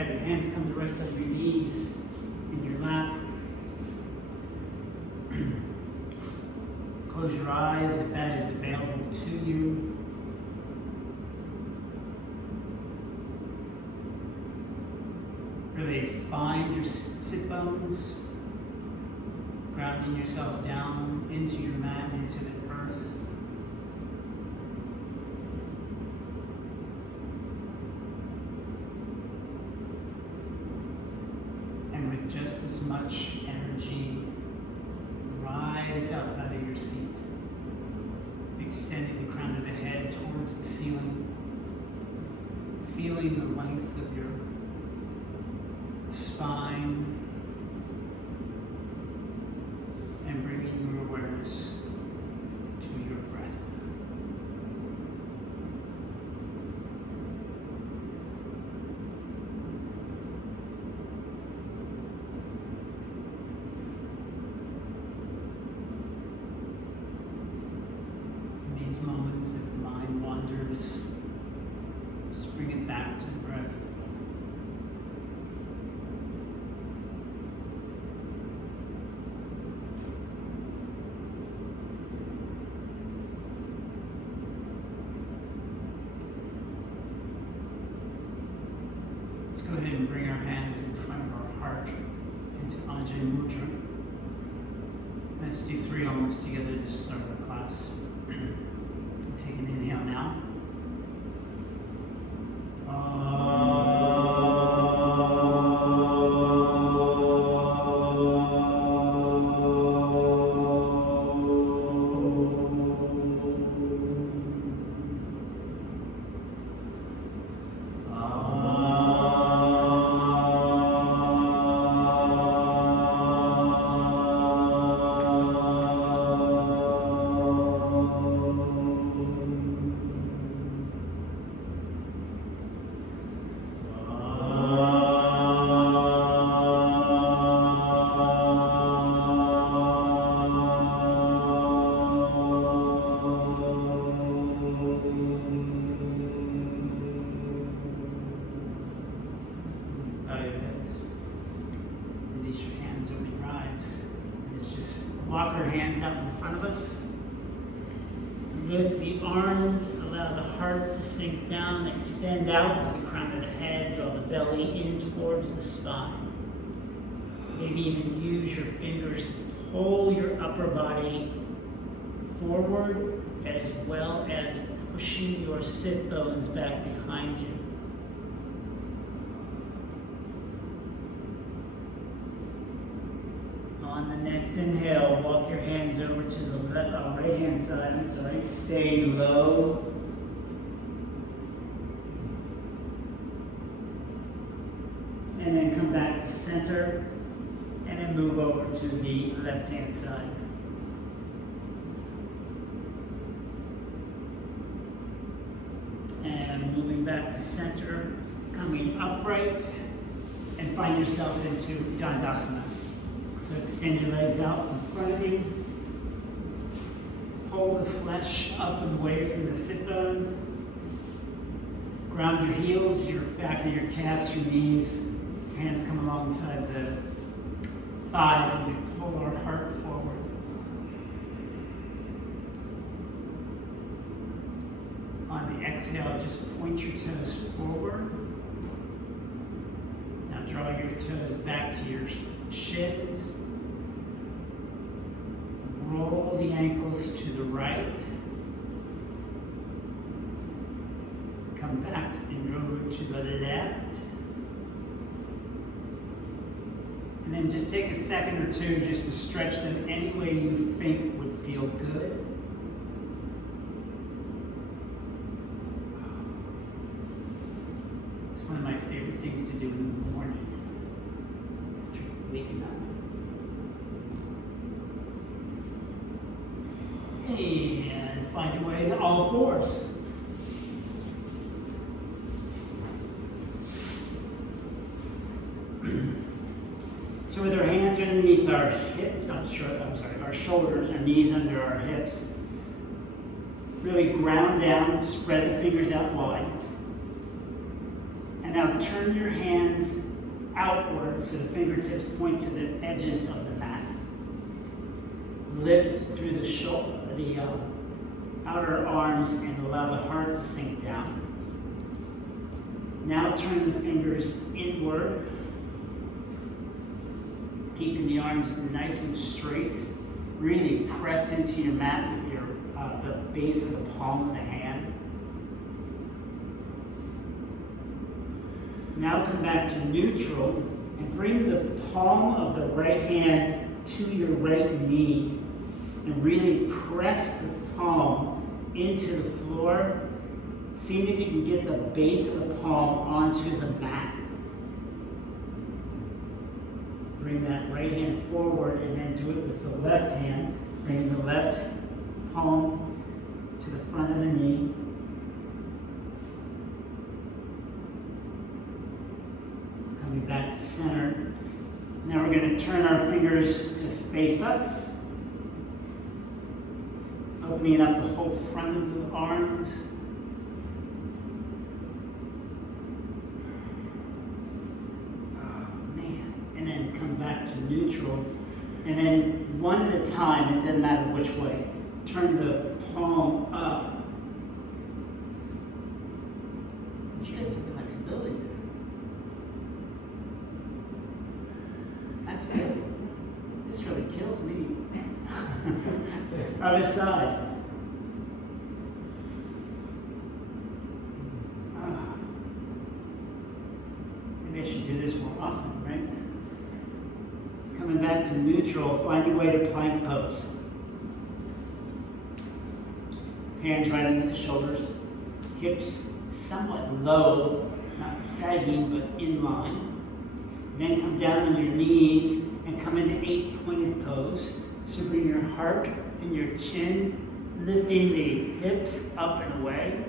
Have your hands come to rest on your knees in your lap. Close your eyes if that is available to you. Really find your sit bones, grounding yourself down into your mat, into the earth. And with just as much energy, rise up out of your seat, extending the crown of the head towards the ceiling, feeling the length of your spine, and bringing your awareness to your breath. In these moments, if the mind wanders, just bring it back to the breath. Go ahead and bring our hands in front of our heart into Ajay Mudra. Let's do 3 Oms together to start our class. Take an inhale now. Walk our hands out in front of us. Lift the arms, allow the heart to sink down, extend out to the crown of the head, draw the belly in towards the spine. Maybe even use your fingers to pull your upper body forward as well as pushing your sit bones back behind you. On the next inhale, walk your hands over to the right hand side. Stay low. And then come back to center. And then move over to the left hand side. And moving back to center, coming upright, and find yourself into Dandasana. So extend your legs out in front of you. Pull the flesh up and away from the sit bones. Ground your heels, your back of your calves, your knees. Hands come alongside the thighs, and we pull our heart forward. On the exhale, just point your toes forward. Now draw your toes back to your shins. Roll the ankles to the right. Come back and roll to the left. And then just take a second or two just to stretch them any way you think would feel good. It's one of my favorite things to do in the morning after waking up. And find your way to all fours. So with our hands underneath our hips, our shoulders, our knees under our hips, really ground down, spread the fingers out wide. And And now turn your hands outward so the fingertips point to the edges of the mat. Lift through the outer arms and allow the heart to sink down. Now turn the fingers inward, keeping the arms nice and straight. Really press into your mat with the base of the palm of the hand. Now come back to neutral and bring the palm of the right hand to your right knee and really press the palm into the floor. See if you can get the base of the palm onto the mat. Bring that right hand forward and then do it with the left hand. Bring the left palm to the front of the knee. Coming back to center. Now we're going to turn our fingers to face us. Opening up the whole front of the arms. And then come back to neutral. And then one at a time, it doesn't matter which way. Turn the palm up. But you got some flexibility there. That's good. This really kills me. Other side. Maybe I should do this more often, right? Coming back to neutral, find your way to plank pose. Hands right under the shoulders, hips somewhat low, not sagging, but in line. Then come down on your knees and come into 8-pointed pose. So bring your heart and your chin, lifting the hips up and away.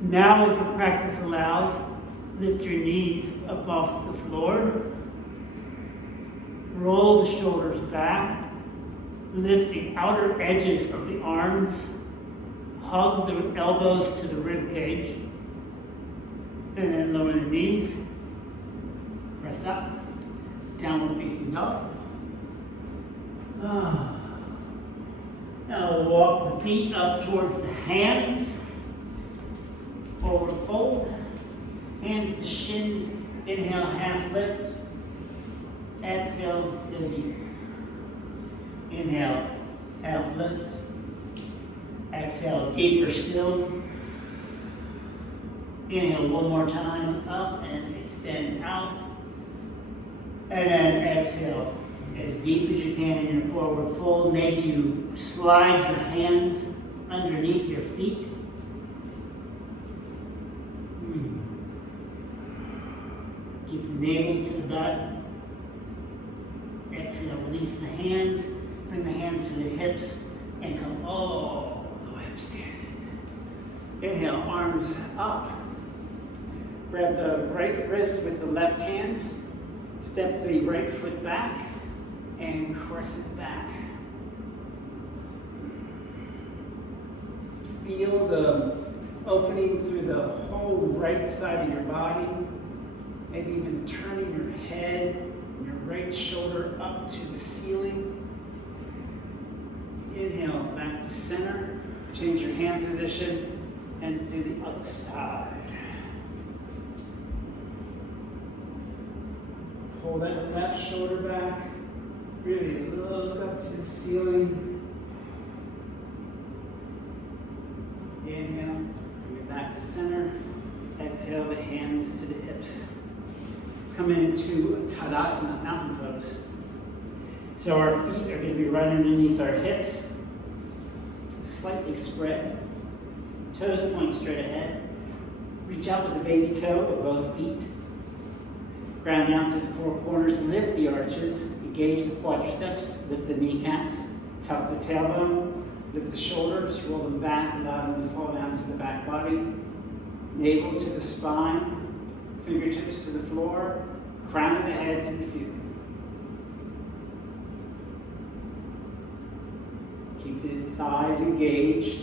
Now, if your practice allows, lift your knees up off the floor. Roll the shoulders back. Lift the outer edges of the arms. Hug the elbows to the rib cage. And then lower the knees. Press up. Downward facing dog. Now we'll walk the feet up towards the hands. Forward fold. Hands to shins. Inhale, half lift. Exhale, go deep. Inhale, half lift. Exhale, deeper still. Inhale one more time, up and extend out. And then exhale, as deep as you can in your forward fold. Maybe you slide your hands underneath your feet. Keep the navel to the back. Exhale, release the hands. Bring the hands to the hips and come all the way up standing. Inhale, arms up. Grab the right wrist with the left hand. Step the right foot back and cross it back. Feel the opening through the whole right side of your body. Maybe even turning your head and your right shoulder up to the ceiling. Inhale, back to center. Change your hand position and do the other side. Pull that left shoulder back. Really look up to the ceiling. Inhale, bring it back to center. Exhale, the hands to the hips. Let's come into Tadasana, mountain pose. So our feet are going to be right underneath our hips, slightly spread. Toes point straight ahead. Reach out with the baby toe of both feet. Ground down through the four corners. Lift the arches. Engage the quadriceps. Lift the kneecaps. Tuck the tailbone. Lift the shoulders. Roll them back. Allow them to fall down to the back body. Navel to the spine. Fingertips to the floor. Crown of the head to the ceiling. Keep the thighs engaged.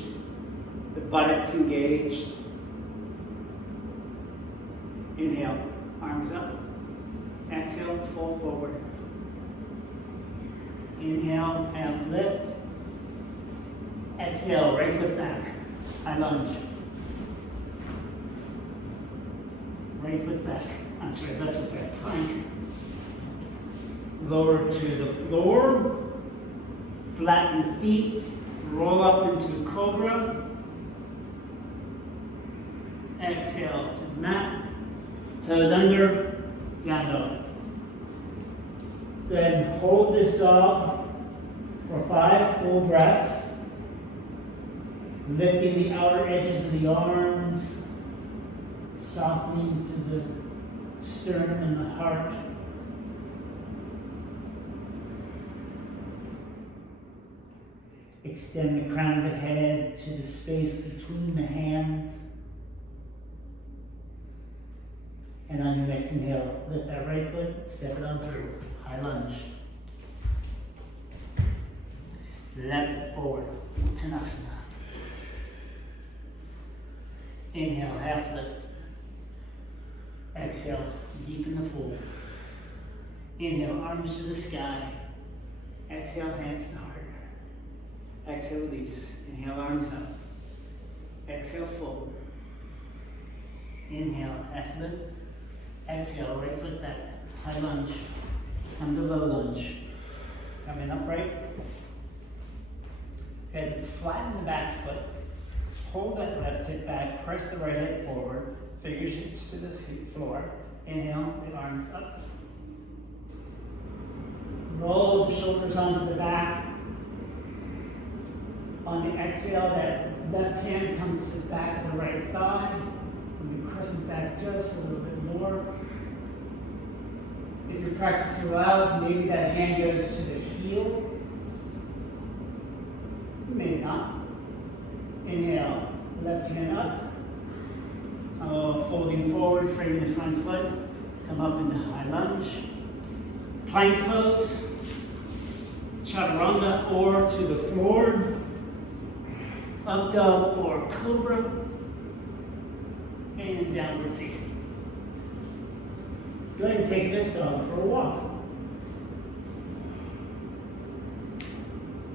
buttocks engaged. Inhale, arms up. Exhale, fold forward. Inhale, half lift. Exhale, right foot back. High lunge. Right foot back. I'm sorry, left foot back. Plank. Lower to the floor. Flatten the feet. Roll up into cobra. Exhale to the mat. Toes under. Down dog. Then hold this dog for 5 full breaths. Lifting the outer edges of the arms. Softening to the sternum and the heart. Extend the crown of the head to the space between the hands. And on your next inhale, lift that right foot, step it on through. High lunge. Left foot forward, Tadasana. Inhale, half lift. Exhale, deepen the fold. Inhale, arms to the sky. Exhale, hands to heart. Exhale, release. Inhale, arms up. Exhale, fold. Inhale, half lift. Exhale, right foot back. High lunge. Come to low lunge. Coming upright. Good. Flatten the back foot. Hold that left hip back. Press the right hip forward. Fingertips to the floor. Inhale, the arms up. Roll the shoulders onto the back. On the exhale, that left hand comes to the back of the right thigh. And we crescent back just a little bit more. If your practice allows, maybe that hand goes to the heel. Maybe not. Inhale, left hand up. Folding forward, framing the front foot. Come up into high lunge. Plank pose. Chaturanga or to the floor. Up dog or cobra. And downward facing. Go ahead and take this dog for a walk.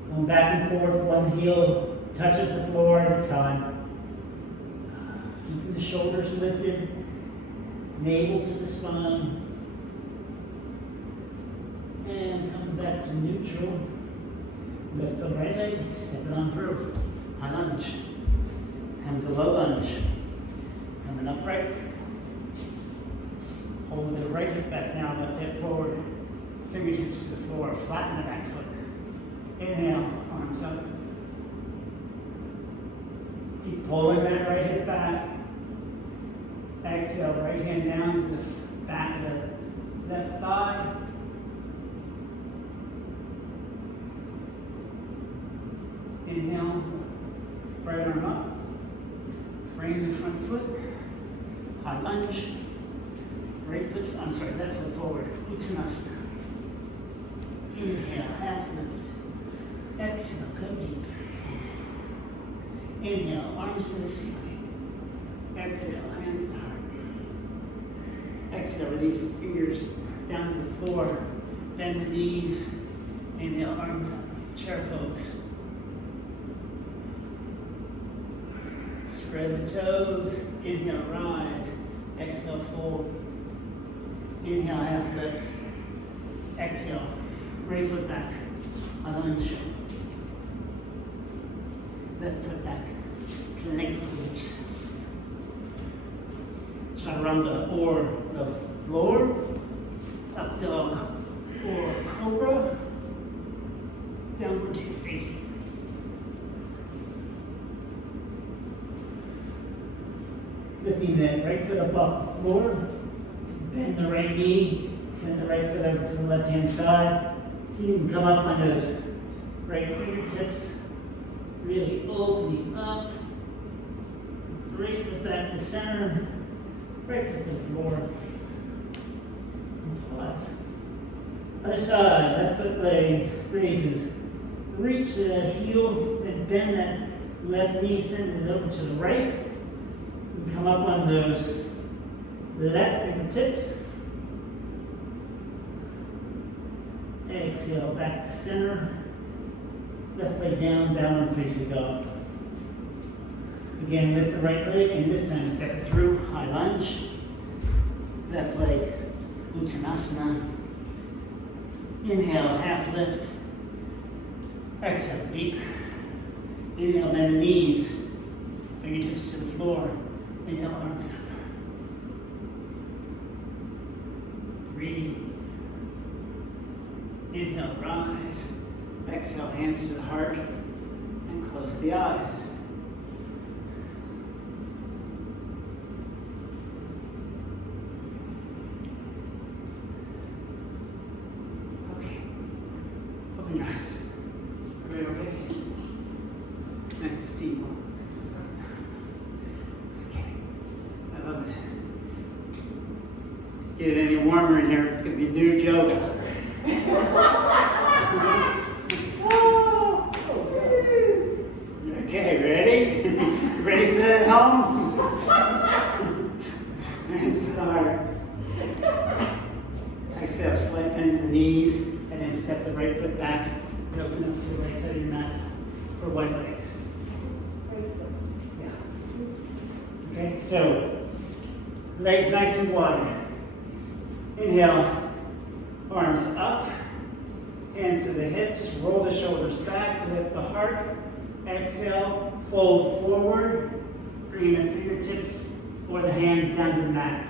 Going back and forth, one heel touches the floor at a time. Keeping the shoulders lifted, navel to the spine. And coming back to neutral. Lift the right leg, step it on through. High lunge. Come to low lunge. Coming upright. Hold the right hip back now, left hip forward. Fingertips to the floor, flatten the back foot. Inhale, arms up. Keep pulling that right hip back. Exhale, right hand down to the back of the left thigh. Inhale, right arm up. Frame the front foot. High lunge. Left foot forward. Uttanasana. Inhale, half lift. Exhale, go deep. Inhale, arms to the ceiling. Exhale, hands to heart. Exhale, release the fingers down to the floor. Bend the knees. Inhale, arms up. Chair pose. Spread the toes. Inhale, rise. Exhale, fold. Inhale, half lift. Exhale, right foot back. A lunge. Left foot back. Connect the glutes. Chaturanga or the floor. Up dog or cobra. Downward dog facing. Lifting that right foot up off the floor. Bend the right knee. Send the right foot over to the left hand side. You can come up on those right fingertips. Really opening up. Right foot back to center. Right foot to the floor. And pause. Other side. Left foot raises. Reach the heel and bend that Left knee send it over to the right. And come up on those left fingertips. Exhale, back to center. Left leg down, downward facing dog. Again, lift the right leg, and this time step it through, high lunge. Left leg, Uttanasana. Inhale, half lift. Exhale, deep. Inhale, bend the knees. Fingertips to the floor. Inhale, arms up. Breathe. Inhale, rise. Exhale, hands to the heart. And close the eyes. Open your eyes. Everybody okay? Nice to see you all. Okay. I love it. Get it any warmer in here, it's going to be nude yoga. Okay, ready? Ready for that at home? And start. Exhale, slight bend to the knees. And then step the right foot back and open up to the right side of your mat for wide legs. Yeah. Okay, so legs nice and wide. Inhale, arms up, hands to the hips, roll the shoulders back, lift the heart. Exhale, fold forward, bring the fingertips or the hands down to the mat.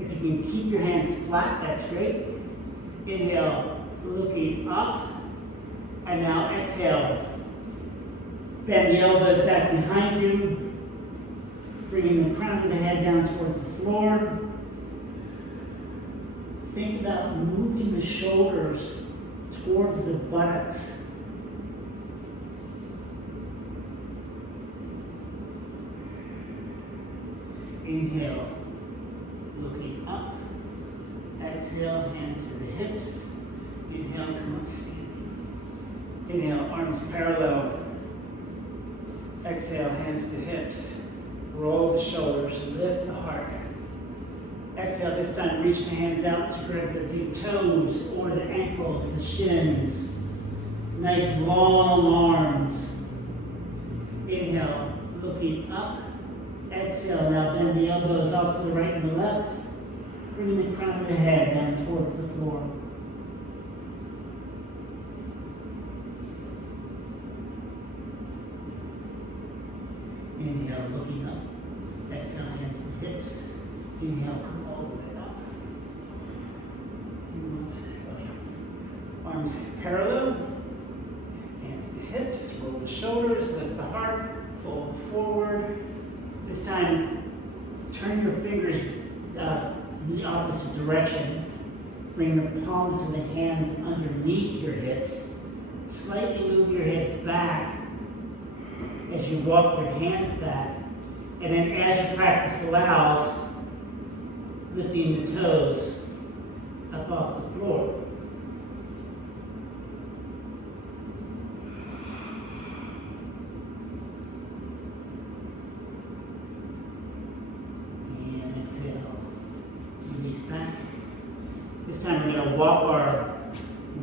If you can keep your hands flat, that's great. Inhale, looking up, and now exhale. Bend the elbows back behind you, bringing the crown of the head down towards the floor. Think about moving the shoulders towards the buttocks. Inhale, looking up. Exhale, hands to the hips. Inhale, come up standing. Inhale, arms parallel. Exhale, hands to hips. Roll the shoulders, lift the heart. Exhale, this time reach the hands out to grab the big toes or the ankles, the shins. Nice long arms. Inhale, looking up. Exhale, now bend the elbows off to the right and the left. Bringing the crown of the head down towards the floor. Inhale, looking up. Exhale, hands to hips. Inhale, come all the way up. Arms parallel. Hands to hips. Roll the shoulders. Lift the heart. Fold forward. This time, turn your fingers in the opposite direction. Bring the palms of the hands underneath your hips. Slightly move your hips back as you walk your hands back. And then as your practice allows, lifting the toes up off the floor. And exhale. Release back. This time we're going to walk our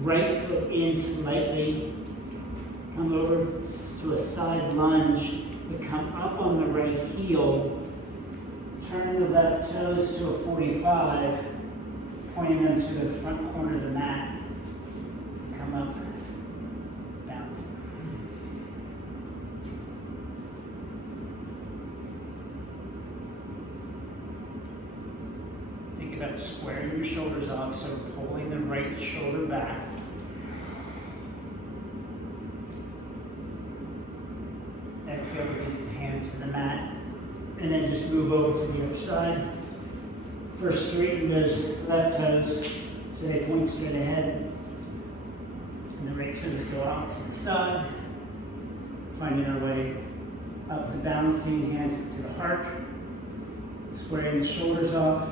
right foot in slightly. Come over to a side lunge. We come up on the right heel. Turn the left toes to a 45, pointing them to the front corner of the mat. Come up, bounce. Think about squaring your shoulders off, so pulling the right shoulder back. Exhale, release the hands to the mat. And then just move over to the other side. First, straighten those left toes so they point straight ahead. And the right toes go out to the side. Finding our way up to balancing, hands to the heart. Squaring the shoulders off.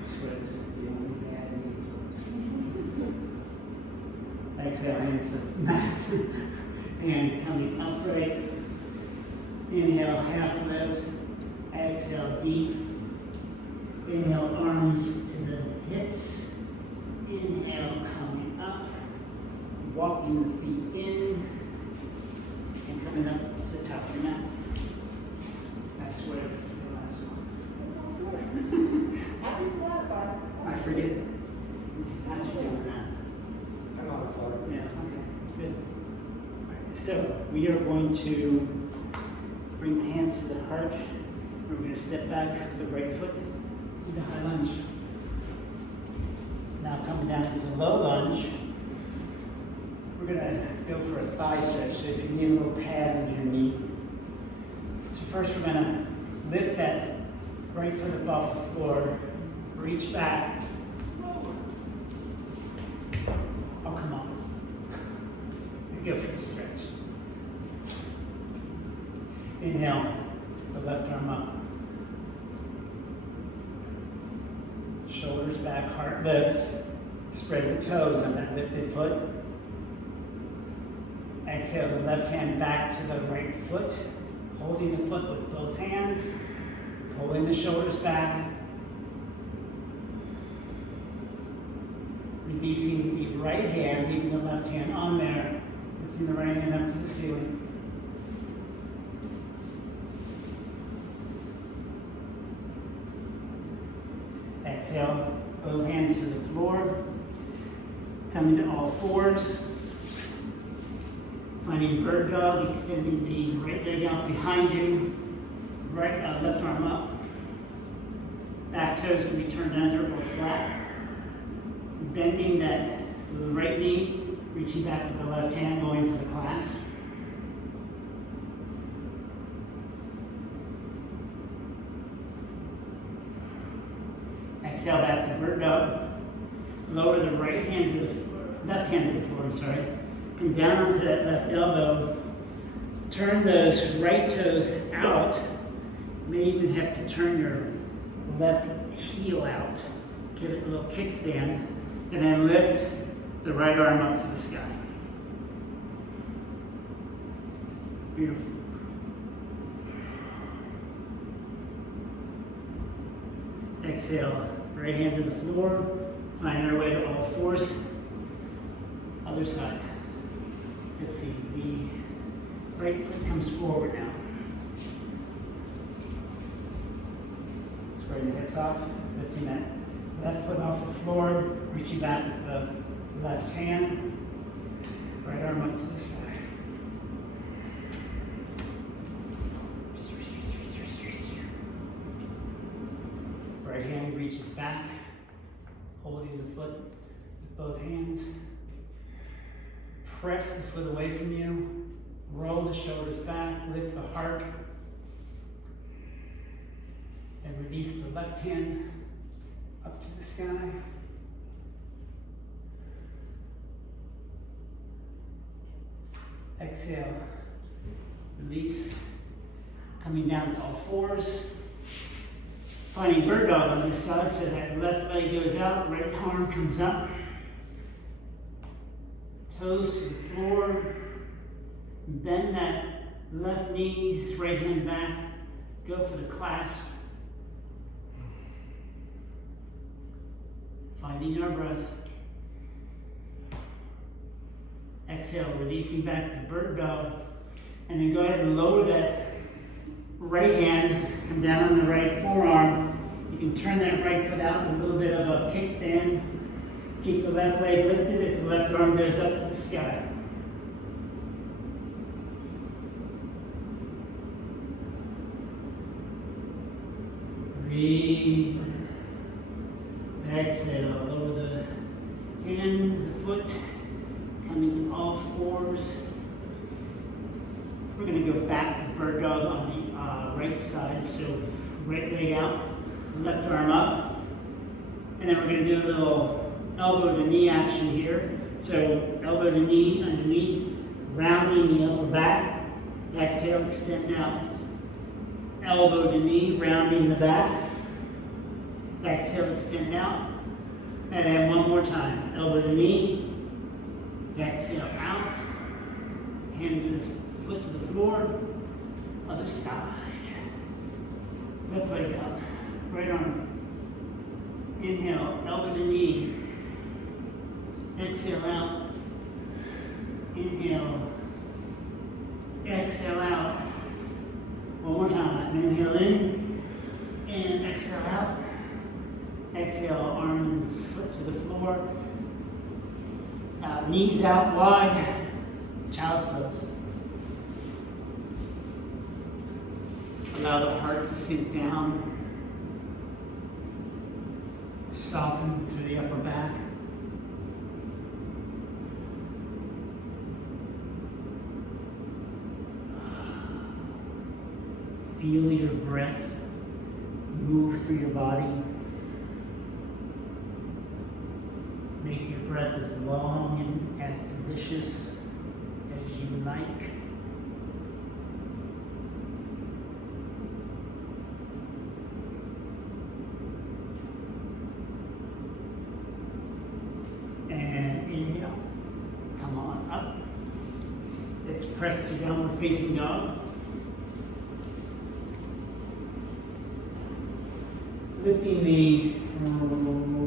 I swear this is the only bad knee pose. Exhale, hands to the mat. And coming upright. Inhale, half lift. Exhale, deep. Inhale, arms to the hips. Inhale, coming up. Walking the feet in. And coming up to the top of the mat. I swear it's the last one. I forget. How's you doing that? I'm on a floor. Yeah, okay, good. Right, so we are going to bring the hands to the heart. We're going to step back with the right foot into high lunge. Now coming down into low lunge. We're going to go for a thigh stretch. So if you need a little pad under your knee. So first we're going to lift that right foot up off the floor. Reach back. Oh, come on. Go for the stretch. Inhale, the left arm up. Shoulders back, heart lifts. Spread the toes on that lifted foot. Exhale, the left hand back to the right foot. Holding the foot with both hands. Pulling the shoulders back. Releasing the right hand, leaving the left hand on there. Lifting the right hand up to the ceiling. Exhale, both hands to the floor. Coming to all fours. Finding bird dog, extending the right leg out behind you. Left arm up. Back toes can be turned under or flat. Bending that right knee, reaching back with the left hand, going for the clasp. Exhale back to bird dog. Lower the right hand to the floor, left hand to the floor, I'm sorry. Come down onto that left elbow. Turn those right toes out. You may even have to turn your left heel out. Give it a little kickstand. And then lift the right arm up to the sky. Beautiful. Exhale, right hand to the floor. Find our way to all fours. Other side. Let's see, the right foot comes forward now. Spread the hips off, lifting that left foot off the floor, reaching back with the left hand, right arm up to the sky. Right hand reaches back, holding the foot with both hands. Press the foot away from you, roll the shoulders back, lift the heart, and release the left hand up to the sky. Exhale. Release. Coming down to all fours. Finding bird dog on this side so that left leg goes out, right arm comes up. Toes to the floor. Bend that left knee, right hand back. Go for the clasp. Finding our breath. Exhale, releasing back to bird dog. And then go ahead and lower that right hand, come down on the right forearm. You can turn that right foot out with a little bit of a kickstand. Keep the left leg lifted as the left arm goes up to the sky. Breathe. Exhale, lower the hand, the foot, coming to all fours. We're going to go back to bird dog on the right side. So right leg out, left arm up. And then we're going to do a little elbow to knee action here. So elbow to knee underneath, rounding the upper back. Exhale, extend out. Elbow to knee, rounding the back. Exhale, extend out. And then one more time. Elbow to knee, Exhale out. Hands and foot to the floor. Other side. Left leg out. Right arm. Inhale, elbow to knee. Exhale out. Inhale. Exhale out. One more time. Inhale in. And exhale out. Exhale, arm and foot to the floor. Knees out wide. Child's pose. Allow the heart to sink down. Soften through the upper back. Feel your breath move through your body. Make your breath as long and as delicious as you like. And inhale. Come on up. Let's press to downward facing dog. Lifting the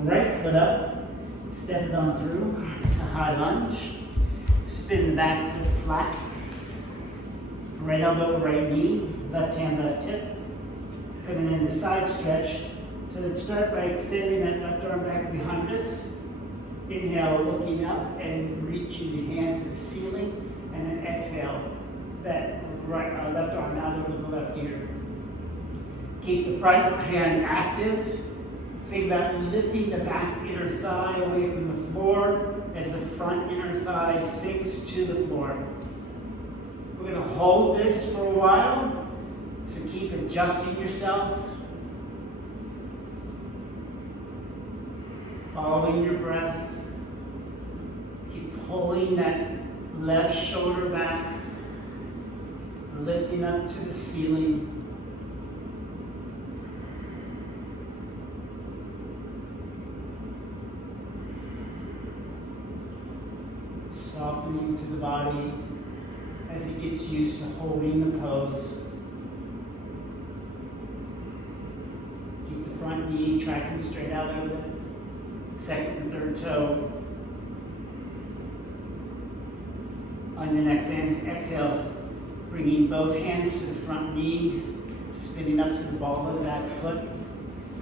right foot up, step it on through to high lunge. Spin the back foot flat. Right elbow, right knee, left hand, left hip. Coming in the side stretch. So let's start by extending that left arm back behind us. Inhale, looking up and reaching the hand to the ceiling. And then exhale, that left arm out over the left ear. Keep the front hand active. Think about lifting the back inner thigh away from the floor as the front inner thigh sinks to the floor. We're going to hold this for a while, so keep adjusting yourself. Following your breath. Keep pulling that left shoulder back, lifting up to the ceiling. Softening through the body as it gets used to holding the pose. Keep the front knee tracking straight out over the second and third toe. On your next exhale, bringing both hands to the front knee, spinning up to the ball of the back foot,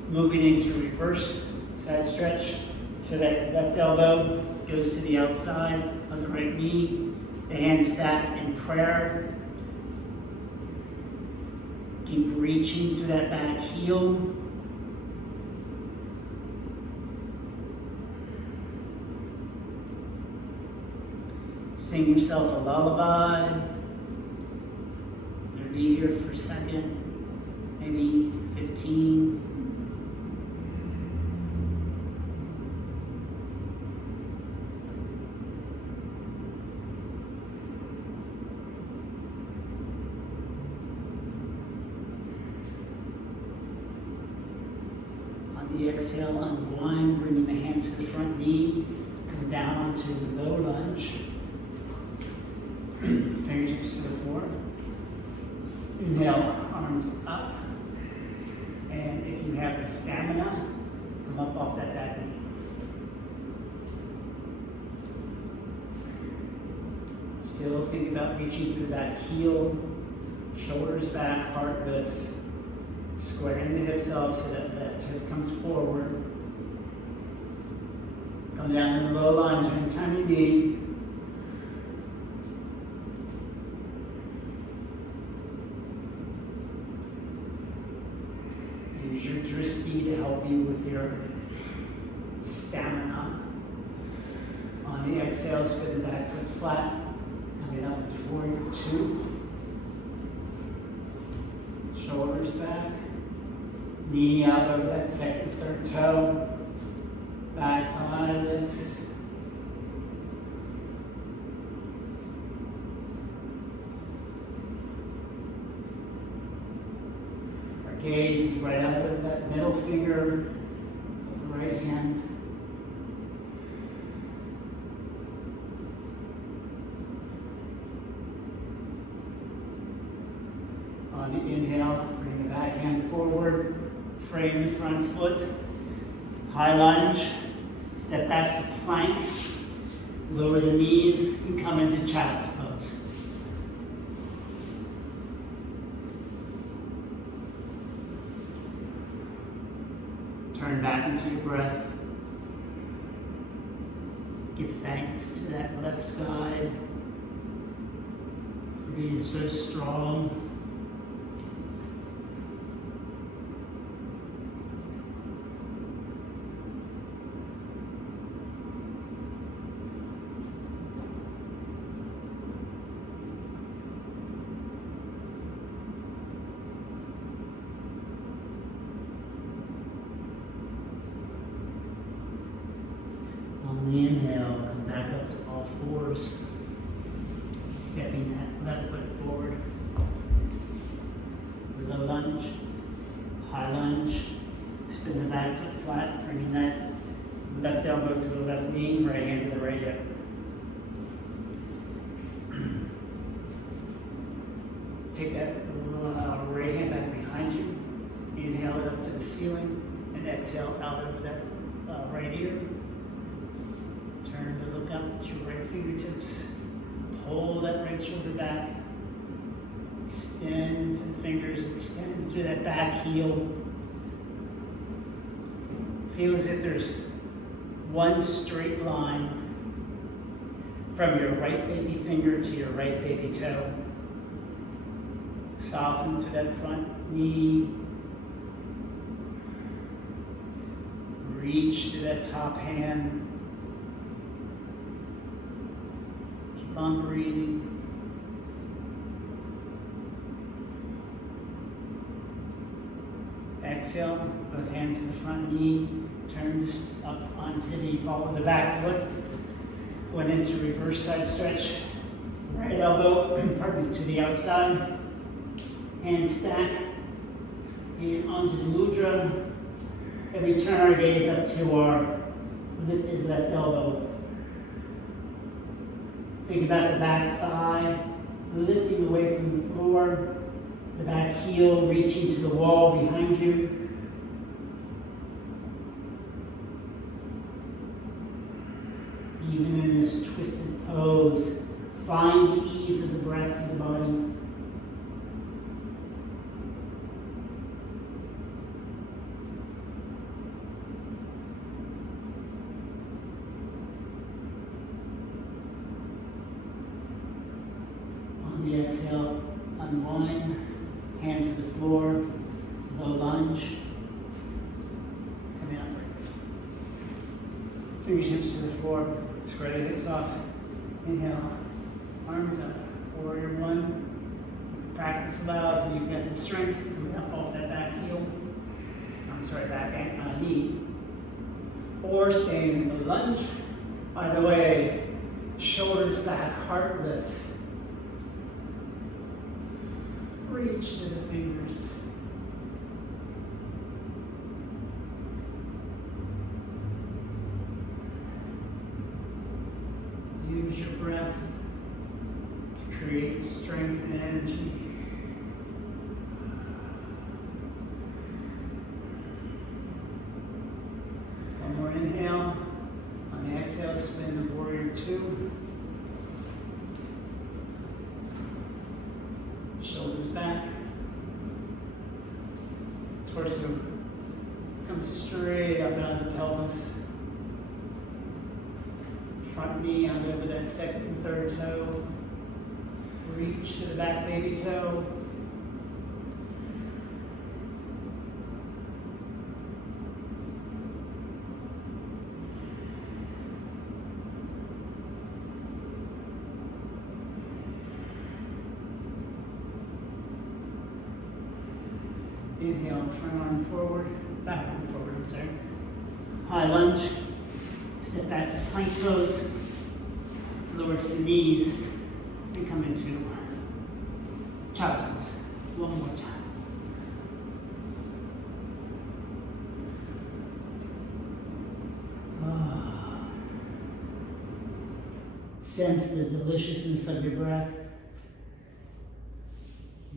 moving into reverse side stretch so that left elbow goes to the outside of the right knee, the hands stacked in prayer. Keep reaching through that back heel. Sing yourself a lullaby. You're gonna be here for a second, maybe 15. On the exhale, unwind, bringing the hands to the front knee, come down onto the low lunge. Fingertips to the floor. Inhale, arms up. And if you have the stamina, come up off that back knee. Still think about reaching through the back heel, shoulders back, heart lifts. Squaring the hips off so that left hip comes forward. Come down in the low lunge anytime you need. Use your drishti to help you with your stamina. On the exhale, spin the back foot flat. Coming up into warrior two. Shoulders back. Knee out over that second, third toe. Back thigh lifts. Our gaze is right out of that middle finger of the right hand. On the inhale, bring the back hand forward, frame the front foot, high lunge, step back to plank, lower the knees, and come into child's pose. Turn back into your breath. Give thanks to that left side for being so strong. On the inhale, come back up to all fours, stepping that left foot forward. Low lunge, high lunge, spin the back foot flat, bringing that left elbow to the left knee, right hand to the right hip. Take that right hand back behind you, inhale it up to the ceiling, and exhale out over that right ear. Turn to look up at your right fingertips. Pull that right shoulder back. Extend to the fingers. Extend through that back heel. Feel as if there's one straight line from your right baby finger to your right baby toe. Soften through that front knee. Reach to that top hand. Keep on breathing. Exhale, both hands to the front knee. Turn up onto the ball of the back foot. Going into reverse side stretch. Right elbow, pardon me, to the outside. Hand stack. And onto the mudra. And we turn our gaze up to our lifted left elbow. Think about the back thigh, lifting away from the floor, the back heel reaching to the wall behind you. Even in this twisted pose, find the ease of the breath in the body. On the exhale, unwind, hands to the floor, low lunge, coming up. Fingertips to the floor, square the hips off, inhale, arms up, warrior one. If practice allows and you've got the strength, coming up off that back heel, back knee, or staying in the lunge. Either way, shoulders back, heart lifts. Reach to the fingers. Use your breath to create strength and energy. One more inhale. On the exhale, spin the warrior two. Shoulders back. Torso comes straight up out of the pelvis. Front knee out over that second and third toe. Reach to the back baby toe. Inhale, front arm forward, back arm forward, I'm sorry. High lunge, step back to plank pose, lower to the knees, and come into child's pose. One more time. Sense the deliciousness of your breath.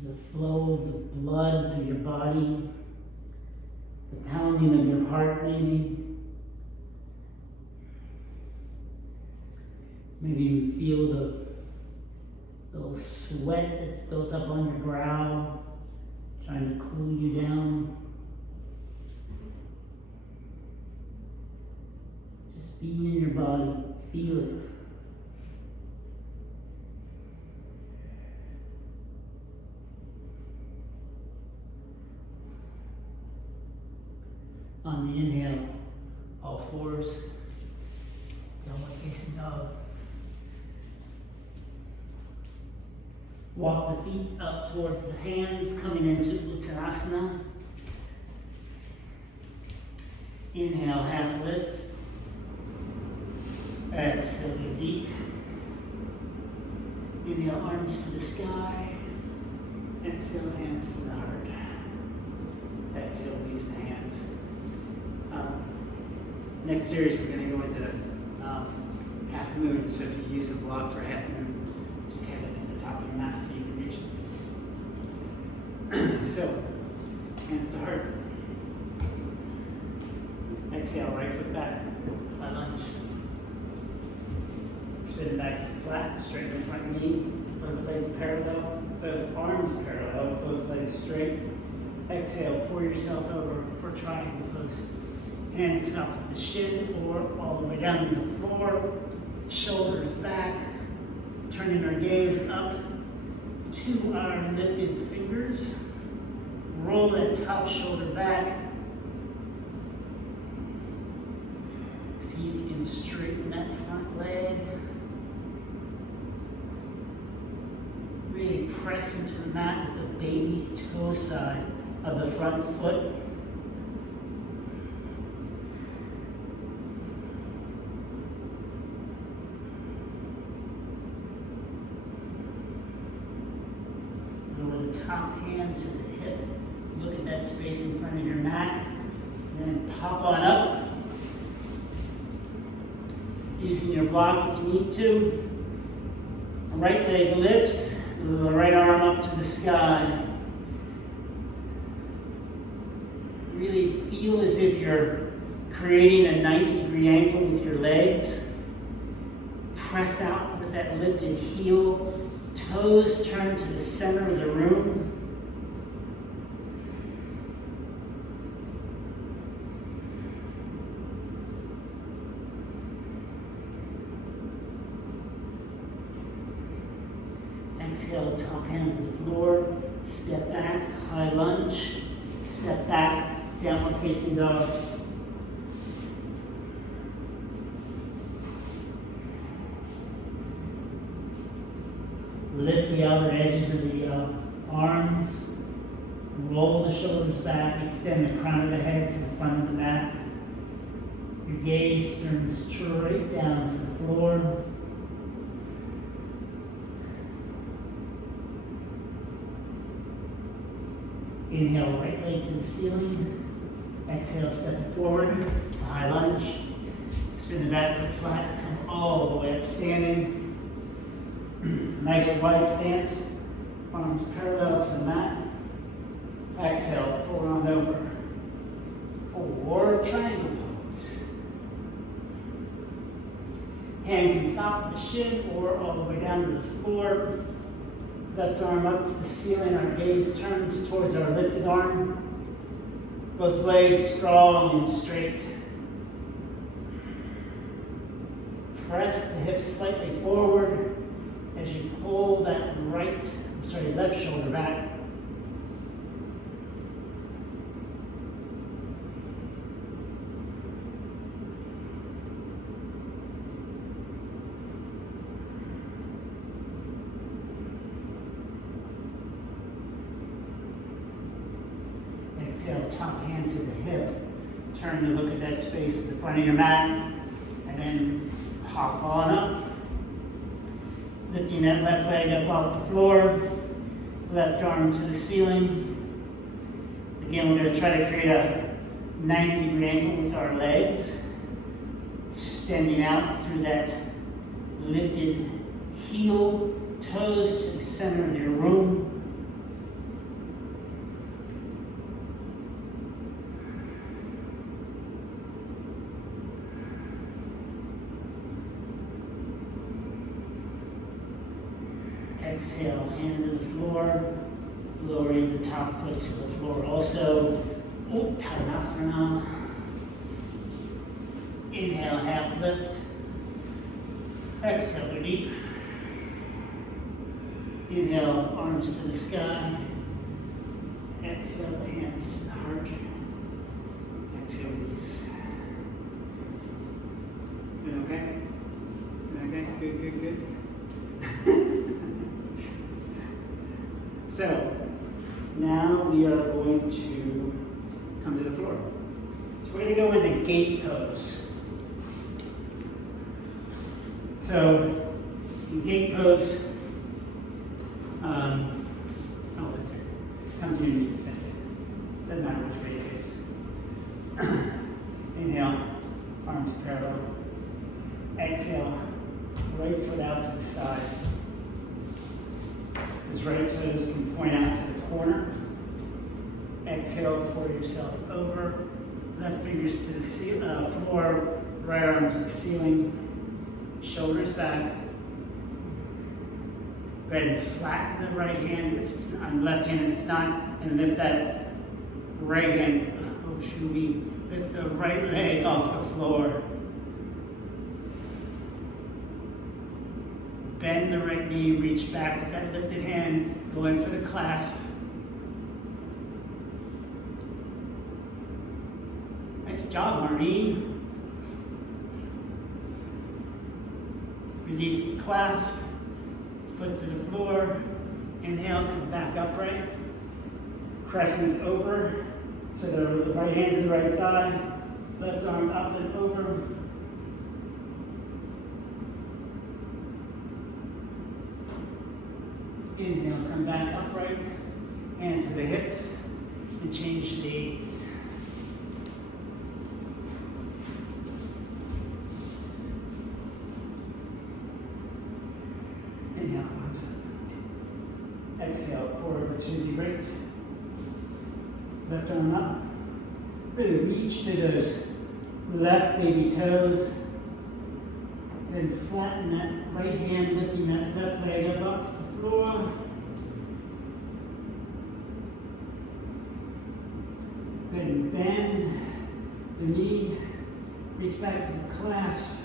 the flow of the blood through your body, the pounding of your heart maybe. Maybe even feel the little sweat that's built up on your brow, trying to cool you down. Just be in your body, feel it. On the inhale, all fours, downward facing dog. Walk the feet up towards the hands, coming into Tadasana. Inhale, half lift. Exhale, go deep. Inhale, arms to the sky. Exhale, hands to the heart. Exhale, release the hands. Next series, we're going to go into half moon. So if you use a block for half moon, just have it at the top of your mat so you can reach it. So, hands to heart. Exhale, right foot back, high lunge. Spin back flat, straighten the front knee, both legs parallel, both arms parallel, both legs straight. Exhale, pour yourself over for triangle pose. Hands up at the shin or all the way down to the floor. Shoulders back, turning our gaze up to our lifted fingers. Roll that top shoulder back. See if you can straighten that front leg. Really press into the mat with the baby toe side of the front foot. Lower the top hand to the hip. Look at that space in front of your mat. And then pop on up. Using your block if you need to. Right leg lifts. The right arm up to the sky. Really feel as if you're creating a 90-degree angle with your legs. Press out with that lifted heel. Toes turn to the center of the room. Exhale, top hand to the floor. Step back, high lunge. Step back, downward facing dog. Lift the outer edges of the arms. Roll the shoulders back. Extend the crown of the head to the front of the mat. Your gaze turns straight down to the floor. Inhale, right leg to the ceiling. Exhale, step forward, high lunge. Spin the back foot flat, come all the way up standing. Nice wide stance, arms parallel to the mat. Exhale, pull on over. Or triangle pose. Hand can stop at the shin or all the way down to the floor. Left arm up to the ceiling, our gaze turns towards our lifted arm. Both legs strong and straight. Press the hips slightly forward as you pull that left shoulder back. Exhale, top hand to the hip. Turn to look at that space at the front of your mat. And then pop on up. Lifting that left leg up off the floor. Left arm to the ceiling. Again, we're going to try to create a 90-degree angle with our legs. Extending out through that lifted heel. Toes to the center of your room. Exhale, hand to the floor, lowering the top foot to the floor. Also, Tadasana. Inhale, half lift. Exhale, go deep. Inhale, arms to the sky. Exhale, the hands to the heart. Exhale, release. You okay? You okay? Good, good, good. So, now we are going to come to the floor. So we're going to go with the gate pose. So, in gate pose, that's it. Come to your knees, that's it. Doesn't matter which way you face. Inhale, arms parallel. Exhale, right foot out to the side. His right toes can point out to the corner. Exhale, pour yourself over. Left fingers to the floor, right arm to the ceiling. Shoulders back. Go ahead and flatten the right hand if it's on the left hand if it's not, and lift that right hand. Lift the right leg off the floor. Bend the right knee, reach back with that lifted hand, go in for the clasp. Nice job, Maureen. Release the clasp, foot to the floor. Inhale, come back upright. Crescent over, so the right hand to the right thigh, left arm up and over. Inhale, come back upright, hands to the hips, and change the gaze. Inhale, arms up. Exhale, pour over to the right. Left arm up. Really reach to those left baby toes. Then flatten that right hand, lifting that left leg up off the floor. Go ahead and bend the knee. Reach back for the clasp.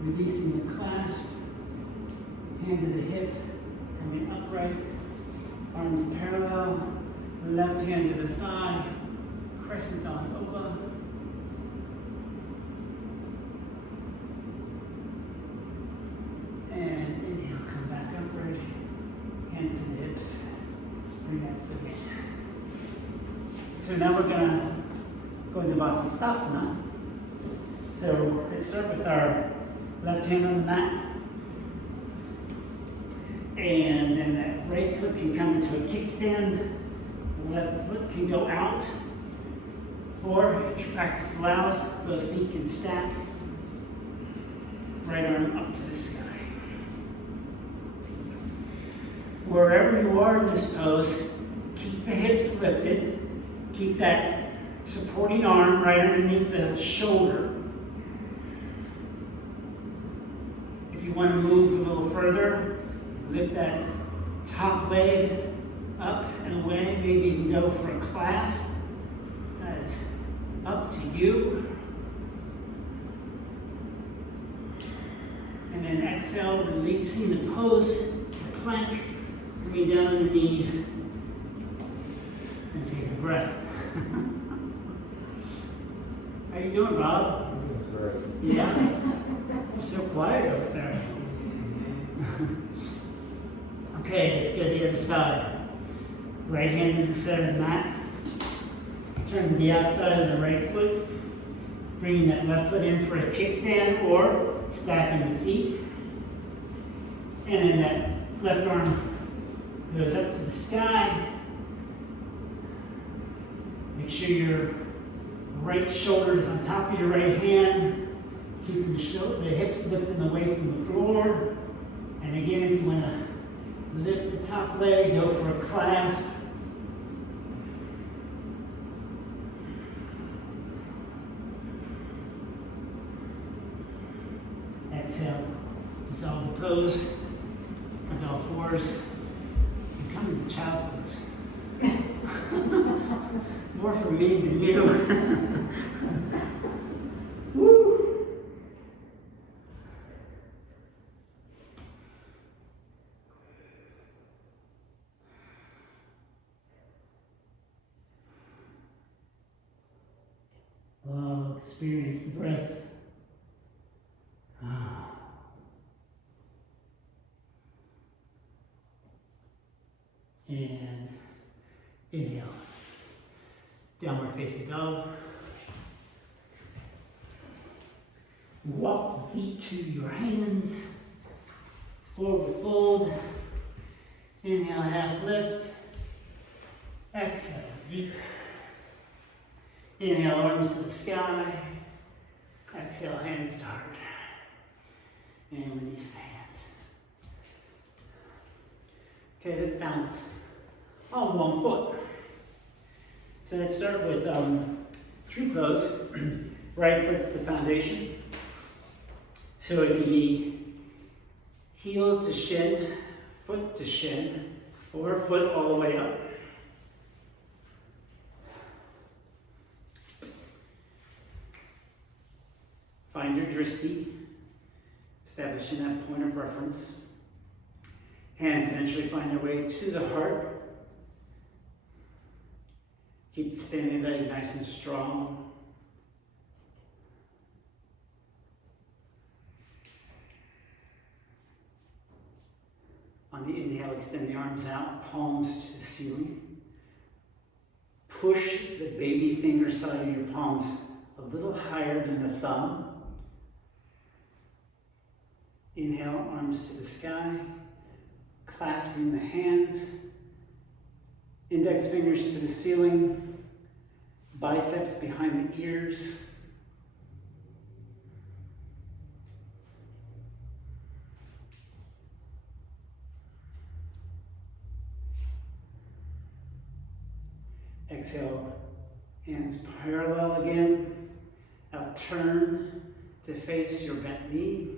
Releasing the clasp. Hand to the hip, coming upright. Arms parallel. Left hand to the thigh, crescent on over. And inhale, come back upright. Hands to the hips. Bring that foot in. So now we're going to go into Savasana. So let's start with our left hand on the mat. And then that right foot can come into a kickstand. Left foot can go out, or if your practice allows, both feet can stack. Right arm up to the sky. Wherever you are in this pose, keep the hips lifted. Keep that supporting arm right underneath the shoulder. If you want to move a little further, lift that top leg up and away, maybe even go for a clasp. That is up to you. And then exhale, releasing the pose to the plank, coming down on the knees, and take a breath. How you doing, Rob? Great. Yeah? You're so quiet over there. Okay, let's go to the other side. Right hand to the center of the mat. Turn to the outside of the right foot. Bringing that left foot in for a kickstand or stacking the feet. And then that left arm goes up to the sky. Make sure your right shoulder is on top of your right hand. Keeping the hips lifting away from the floor. And again, if you want to lift the top leg, go for a clasp. Exhale, dissolve the pose, come to all fours, and come into child's pose. More for me than you. Woo! Oh, experience the breath. And inhale. Downward facing dog. Walk the feet to your hands. Forward fold. Inhale, half lift. Exhale, deep. Inhale, arms to the sky. Exhale, hands to heart. And release the hands. Okay, let's balance on one foot. So let's start with tree pose. Right foot's the foundation. So it can be heel to shin, foot to shin, or foot all the way up. Find your drishti, establishing that point of reference. Hands eventually find their way to the heart. Keep the standing leg nice and strong. On the inhale, extend the arms out, palms to the ceiling. Push the baby finger side of your palms a little higher than the thumb. Inhale, arms to the sky, clasping the hands, index fingers to the ceiling, biceps behind the ears. Exhale, hands parallel again. Now turn to face your bent knee.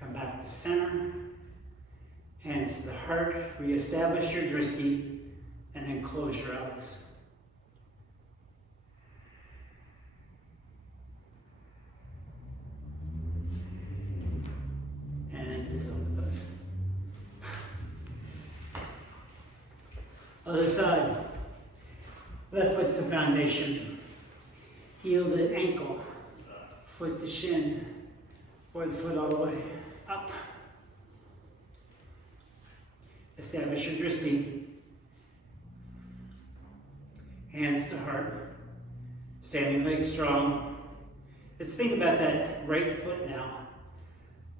Come back to center. Hands to the heart. Reestablish your drishti and then close your eyes. And dissolve the pose. Other side. Left foot's the foundation. Heel to ankle. Foot to shin. Or the foot all the way up. Establish your drishti. Hands to heart. Standing leg strong. Let's think about that right foot now.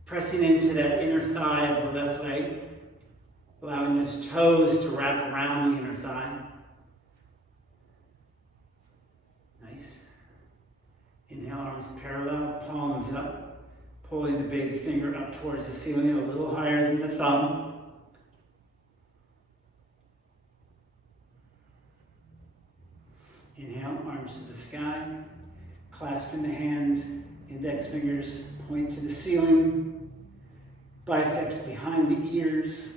Pressing into that inner thigh of the left leg. Allowing those toes to wrap around the inner thigh. Nice. Inhale, arms parallel, palms up. Pulling the baby finger up towards the ceiling a little higher than the thumb. Inhale, arms to the sky. Clasping the hands, index fingers point to the ceiling. Biceps behind the ears.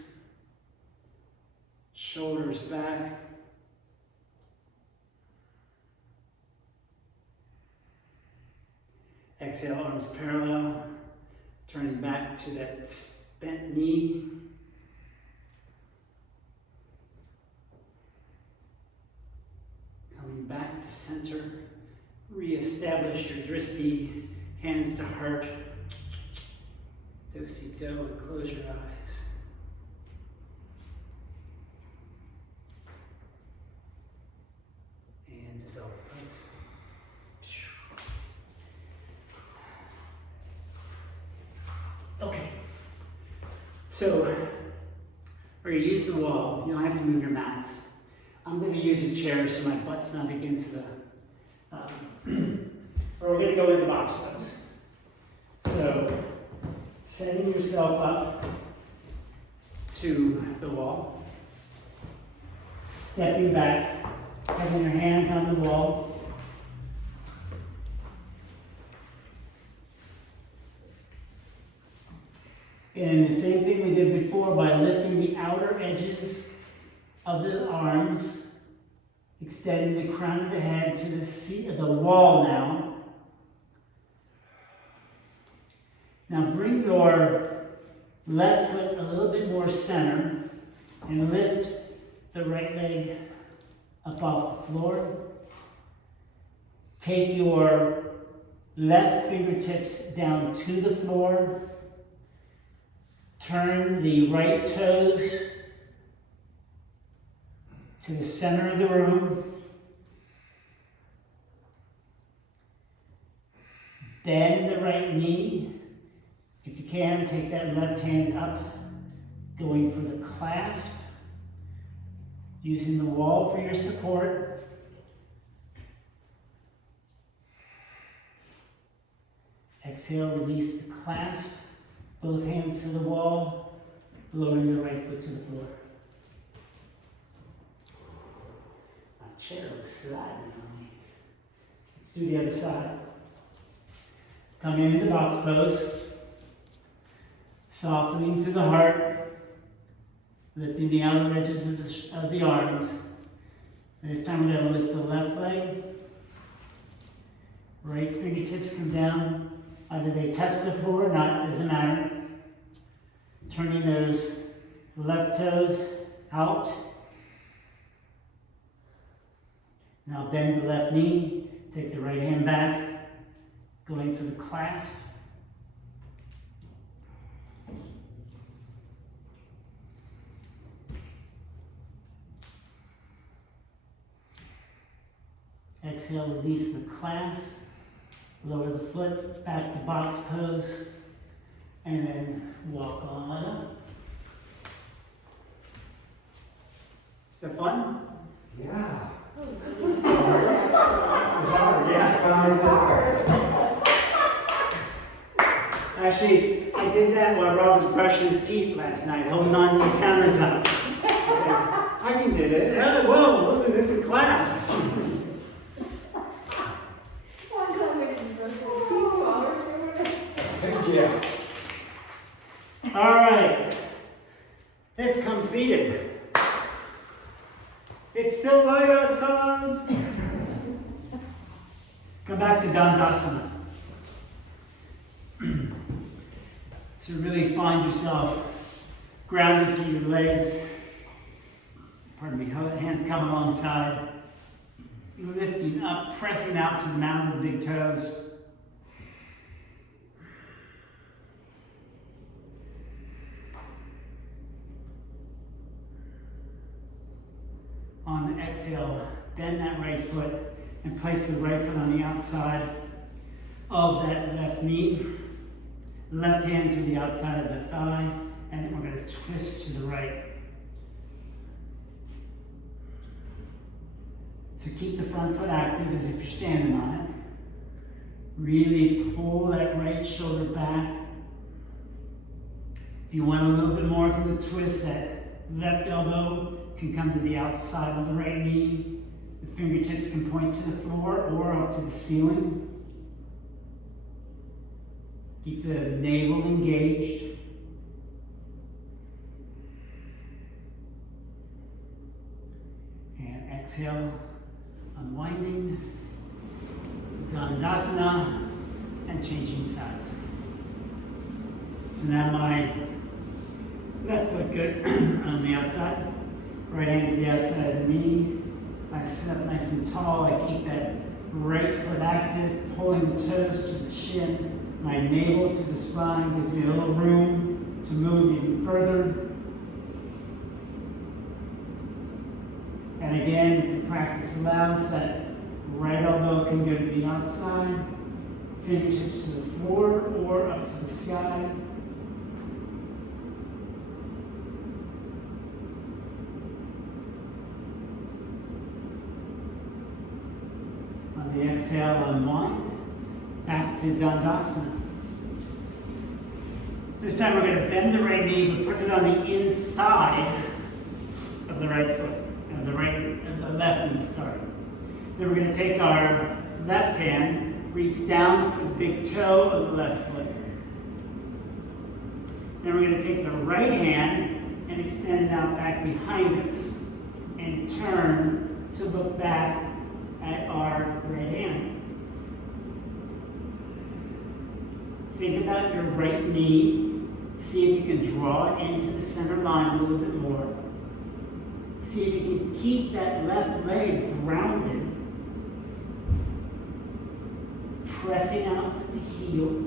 Shoulders back. Exhale, arms parallel. Turning back to that bent knee. Coming back to center. Reestablish your drishti. Hands to heart. Do-si-do and close your eyes. And dissolve the pose. Okay, so we're going to use the wall. You don't have to move your mats. I'm going to use a chair so my butt's not against the, or we're going to go into box pose. So, setting yourself up to the wall, stepping back, having your hands on the wall, And the same thing we did before by lifting the outer edges of the arms, extending the crown of the head to the seat of the wall now. Now bring your left foot a little bit more center and lift the right leg up off the floor. Take your left fingertips down to the floor. Turn the right toes to the center of the room. Bend the right knee. If you can, take that left hand up, going for the clasp, using the wall for your support. Exhale, release the clasp, both hands to the wall, lowering the right foot to the floor. My chair was sliding on me. Let's do the other side. Come into box pose. Softening through the heart, lifting the outer edges of the arms. And this time we're going to lift the left leg. Right fingertips come down. Either they touch the floor or not, doesn't matter. Turning those left toes out. Now bend the left knee. Take the right hand back. Going for the clasp. Exhale, release the clasp, lower the foot, back to box pose, and then walk on up. Is that fun? Yeah. It's hard, yeah. Actually, I did that while Rob was brushing his teeth last night, holding on to the countertop. I said, I can do it. Yeah, well, we'll do this in class. Yeah. All right, let's come seated. It's still light outside. Come back to Dandasana. So really find yourself grounded through your legs. Pardon me, hands come alongside. Lifting up, pressing out to the mound of the big toes. On the exhale, bend that right foot and place the right foot on the outside of that left knee. Left hand to the outside of the thigh, and then we're going to twist to the right. So keep the front foot active as if you're standing on it. Really pull that right shoulder back. If you want a little bit more from the twist, that left elbow can come to the outside of the right knee. The fingertips can point to the floor or up to the ceiling. Keep the navel engaged. And exhale, unwinding. Dandasana and changing sides. So now my left foot good on the outside. Right hand to the outside of the knee. I sit up nice and tall. I keep that right foot active, pulling the toes to the shin. My navel to the spine gives me a little room to move even further. And again, if the practice allows, that right elbow can go to the outside, fingertips to the floor or up to the sky. On the exhale, unwind. Back to Dandasana. This time we're going to bend the right knee, but put it on the inside of the right foot, of the left knee, sorry. Then we're going to take our left hand, reach down for the big toe of the left foot. Then we're going to take the right hand and extend it out back behind us and turn to look back at our right hand. Think about your right knee. See if you can draw it into the center line a little bit more. See if you can keep that left leg grounded, pressing out to the heel.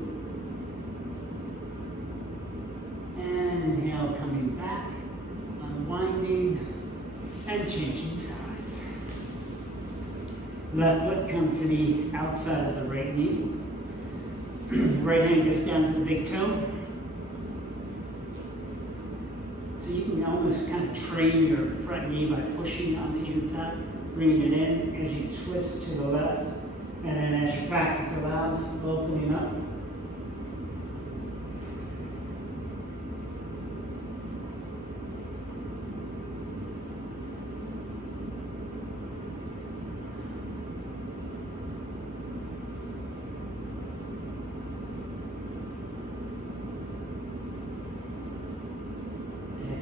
And inhale, coming back, unwinding, and changing sides. Left foot comes to the outside of the right knee. Right hand goes down to the big toe. So you can almost kind of train your front knee by pushing on the inside, bringing it in as you twist to the left. And then as your practice allows, opening up.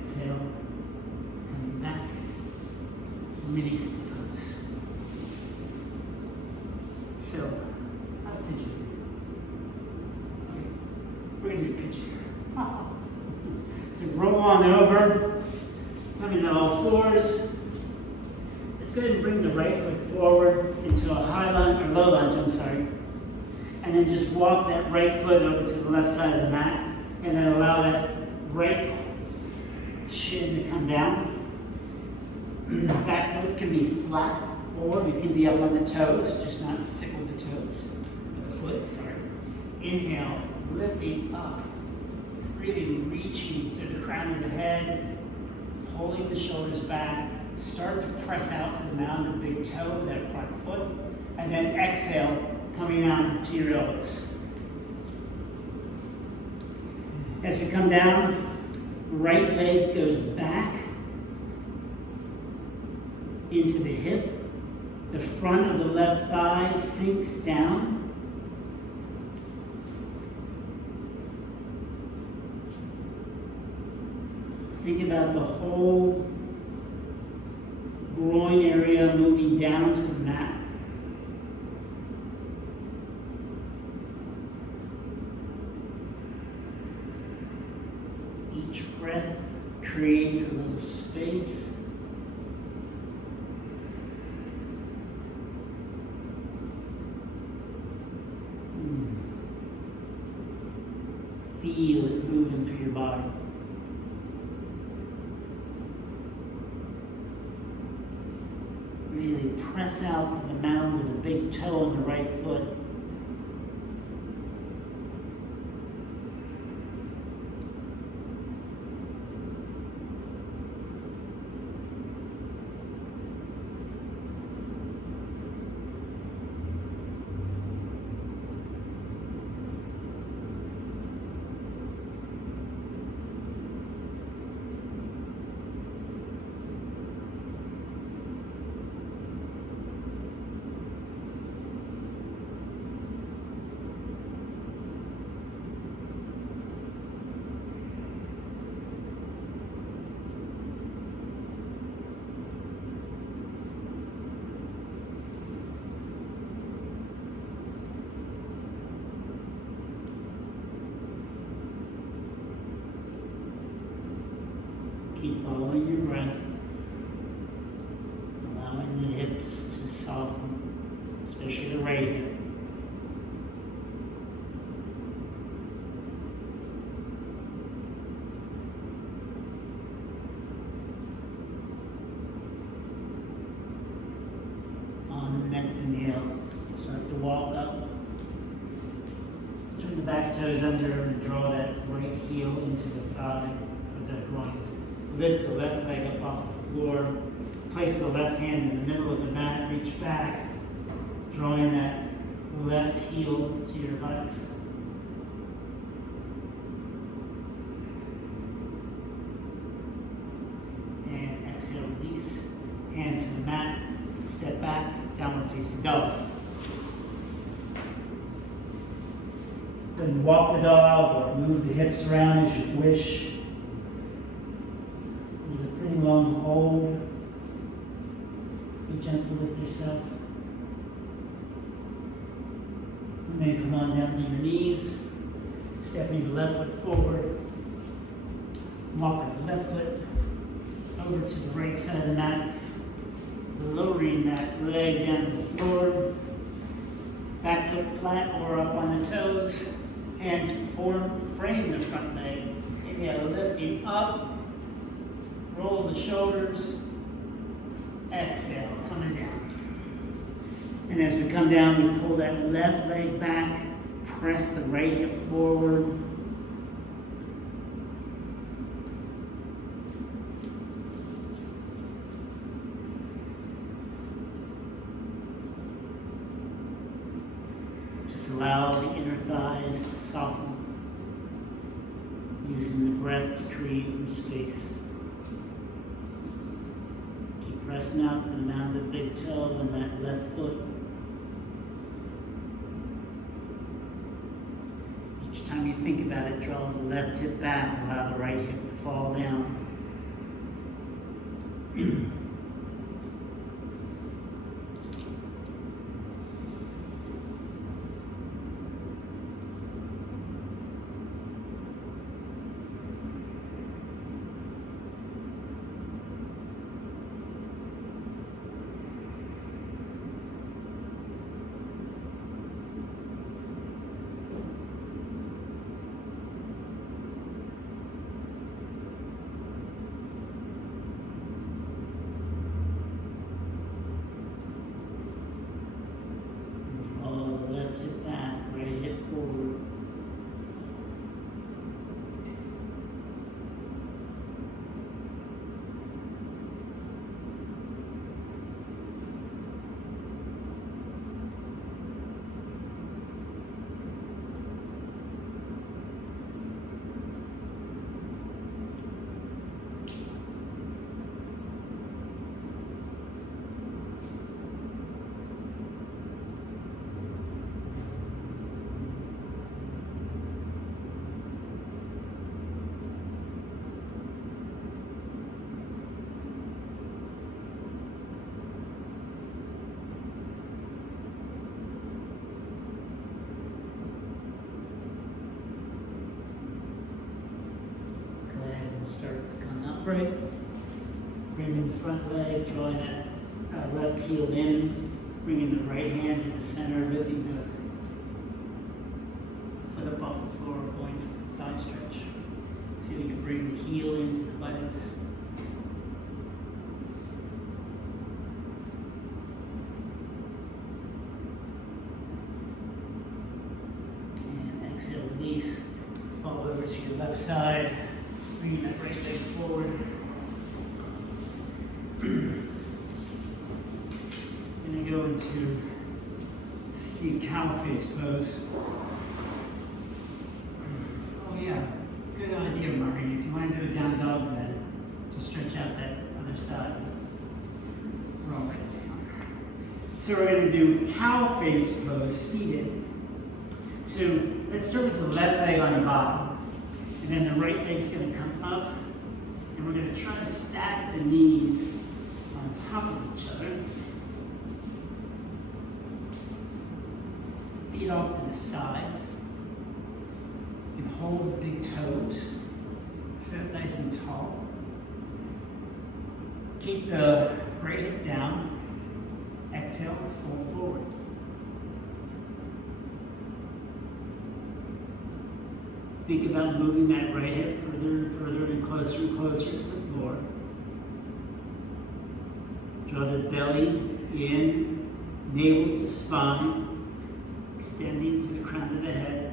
Exhale, coming back, mini split pose. So, how's pitching for you? Okay. We're going to do pitch here. So roll on over, come into all fours. Let's go ahead and bring the right foot forward into a high lunge, or low lunge, and then just walk that right foot over to the left side of the mat, and then allow that right shin to come down. Back foot can be flat, or you can be up on the toes, just not stick with the toes, with the foot, sorry. Inhale, lifting up, really reaching through the crown of the head, pulling the shoulders back, start to press out to the mound of the big toe, that front foot, and then exhale, coming down to your elbows. As we come down, right leg goes back into the hip. The front of the left thigh sinks down. Think about the whole groin area moving down to the mat. Each breath creates a little space. Feel it moving through your body. Really press out to the mound of the big toe on the right foot. Keep following your breath, allowing the hips to soften, especially the right hip. On the next inhale, start to walk up. Turn the back toes under and draw that right heel into the thigh, or the groins. Lift the left leg up off the floor. Place the left hand in the middle of the mat. Reach back, drawing that left heel to your buttocks. And exhale, release. Hands to the mat. Step back, downward facing dog. can walk the dog or move the hips around as you wish. There's a pretty long hold. Be gentle with yourself. And then come on down to your knees. Stepping the left foot forward. Walking the left foot over to the right side of the mat. Lowering that leg down to the floor. Back foot flat or up on the toes. Hands frame the front leg. Inhale, lifting up. Roll the shoulders. Exhale, coming down. And as we come down, we pull that left leg back. Press the right hip forward. Allow the inner thighs to soften, using the breath to create some space. Keep pressing out and down the big toe and that left foot. Each time you think about it, draw the left hip back, allow the right hip to fall down. Start to come upright. Bringing the front leg, drawing that left heel in, bringing the right hand to the center, lifting the foot up off the floor, going for the thigh stretch. See if you can bring the heel into the buttocks. And exhale, release. Fall over to your left side. Bringing that right leg forward. Gonna go into seated cow face pose. Oh yeah, good idea, Marie. If you want to do a down dog then, to stretch out that other side. We're all right now. So we're gonna do cow face pose, seated. So let's start with the left leg on the bottom. And then the right leg's going to come up, and we're going to try to stack the knees on top of each other. Feet off to the sides. You can hold the big toes. Sit up nice and tall. Keep the right hip down. Exhale, fold forward. Think about moving that right hip further and further and closer to the floor. Draw the belly in, navel to spine, extending to the crown of the head.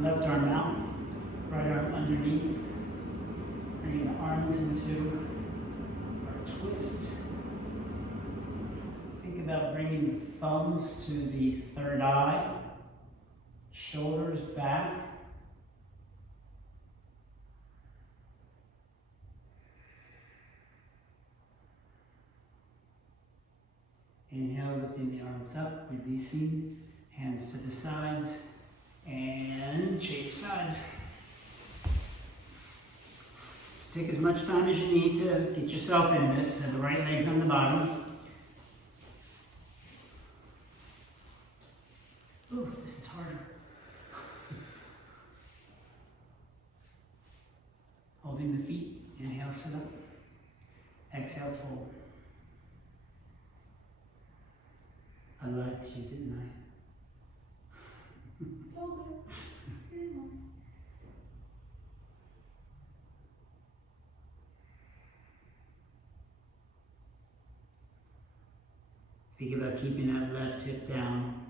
Left arm out, right arm underneath, bringing the arms into twist. Think about bringing the thumbs to the third eye, shoulders back. Inhale, lifting the arms up, releasing, hands to the sides, and change sides. Just take as much time as you need to get yourself in this, and the right leg's on the bottom. Ooh, this is harder. Holding the feet, inhale, sit up, exhale, fold. I lied to you, didn't I? Told you. Think about keeping that left hip down.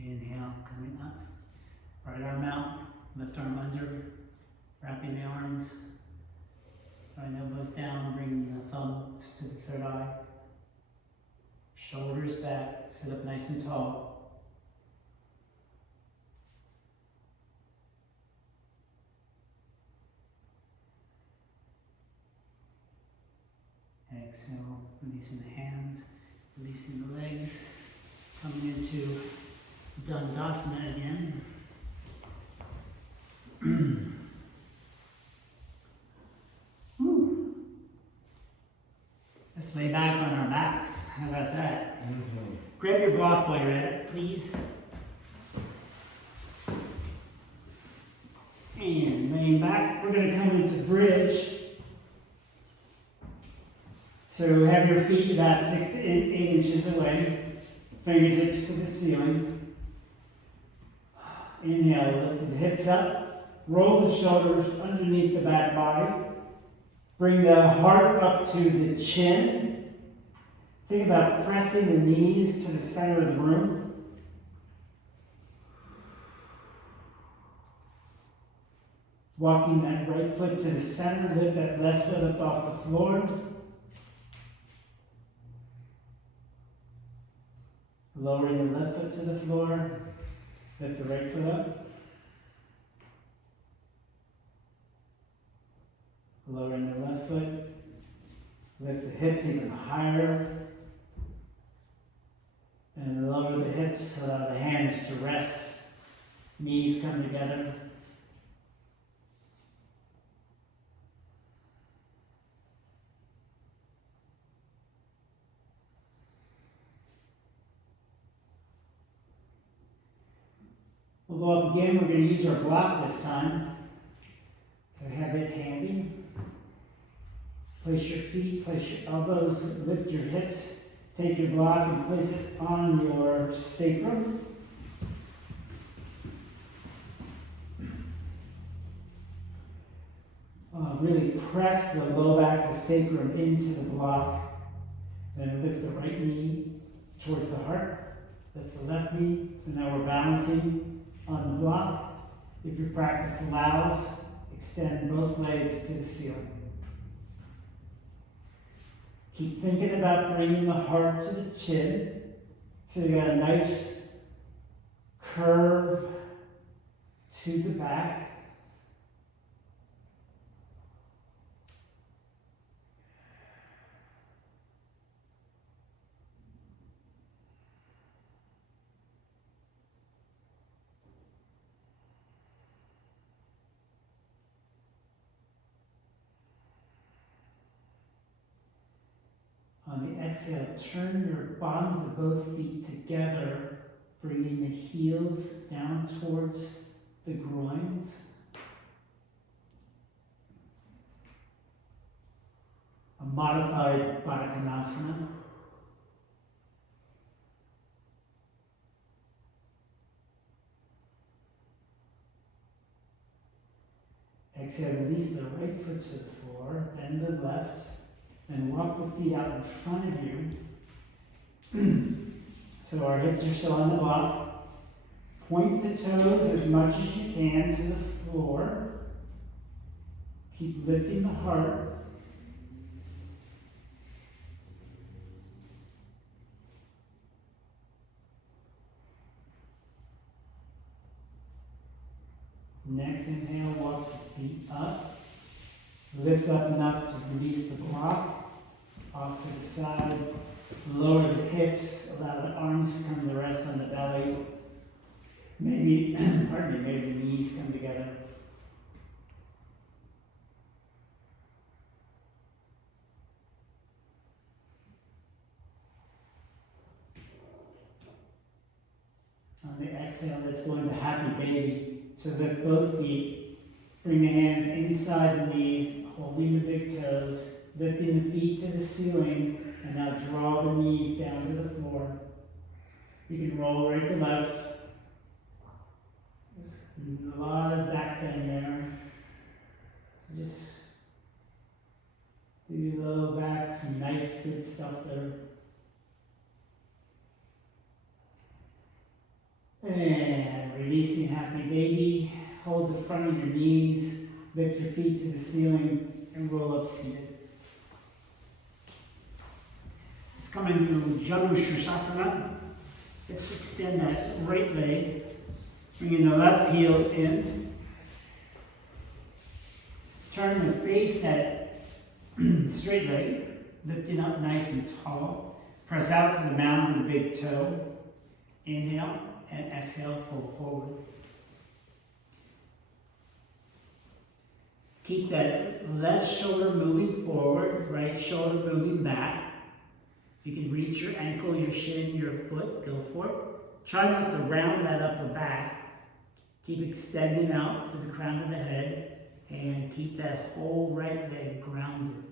Inhale, coming up. Right arm out, left arm under, wrapping the arms. Right elbows down, bringing the thumbs to the third eye. Shoulders back, sit up nice and tall. Exhale, releasing the hands, releasing the legs. Coming into Dandasana again. Whew. Let's lay back on our backs. How about that? Grab your block while you're at it, please. And laying back, we're going to come into bridge. So have your feet about 6 to 8 inches away. Fingertips to the ceiling. Inhale, lift the hips up. Roll the shoulders underneath the back body. Bring the heart up to the chin. Think about pressing the knees to the center of the room. Walking that right foot to the center, lift that left foot up off the floor. Lowering the left foot to the floor, lift the right foot up. Lowering the left foot, lift the hips even higher. And lower the hips, allow the hands to rest. Knees come together. We'll go up again. We're going to use our block this time. So have it handy. Place your feet, place your elbows, lift your hips. Take your block and place it on your sacrum. Really press the low back of the sacrum into the block. Then lift the right knee towards the heart. Lift the left knee. So now we're balancing on the block. If your practice allows, extend both legs to the ceiling. Keep thinking about bringing the heart to the chin. So you got a nice curve to the back. On the exhale, turn your bottoms of both feet together, bringing the heels down towards the groins. a modified Tadasana. Exhale, release the right foot to the floor, then the left, then walk the feet out in front of you. So our hips are still on the block. Point the toes as much as you can to the floor. Keep lifting the heart. Next inhale, walk the feet up. Lift up enough to release the block. Off to the side. Lower the hips. Allow the arms to come to rest on the belly. Maybe, maybe the knees come together. On the exhale, let's go into happy baby. So lift both feet, bring the hands inside the knees, holding the big toes, lifting the feet to the ceiling, and now draw the knees down to the floor. You can roll right to left. There's a lot of back bend there. Just do your low back, some nice good stuff there. And releasing happy baby. Hold the front of your knees, lift your feet to the ceiling, and roll up seated. Let's come into Savasana. Let's extend that right leg, bringing the left heel in. Turn to face that straight leg, lifting up nice and tall. Press out to the mound of the big toe. Inhale. And exhale, fold forward. Keep that left shoulder moving forward, right shoulder moving back. If you can reach your ankle, your shin, your foot, go for it. Try not to round that upper back. Keep extending out through the crown of the head and keep that whole right leg grounded.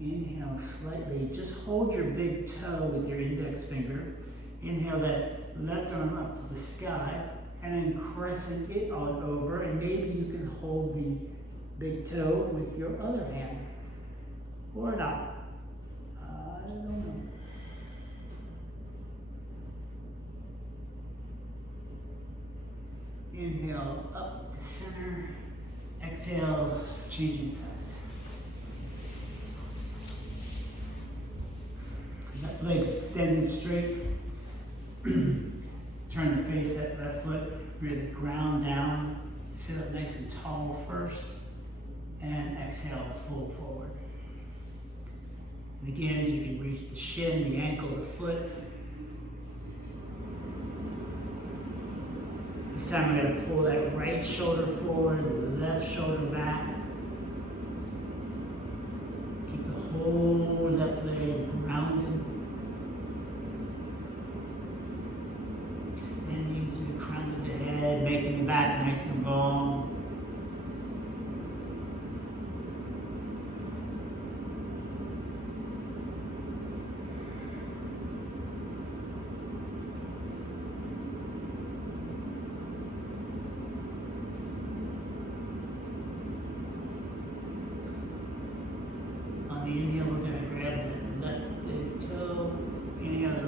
Inhale slightly, just hold your big toe with your index finger. Inhale that left arm up to the sky and then crescent it on over, and maybe you can hold the big toe with your other hand or not. I don't know. Inhale up to center, exhale, changing sides. Left leg's extended straight. Turn to face that left foot, really ground down. Sit up nice and tall first. And exhale, fold forward. And again, if you can reach the shin, the ankle, the foot. This time we're going to pull that right shoulder forward, the left shoulder back. Keep the whole left leg grounded. Extending to the crown of the head, making the back nice and long.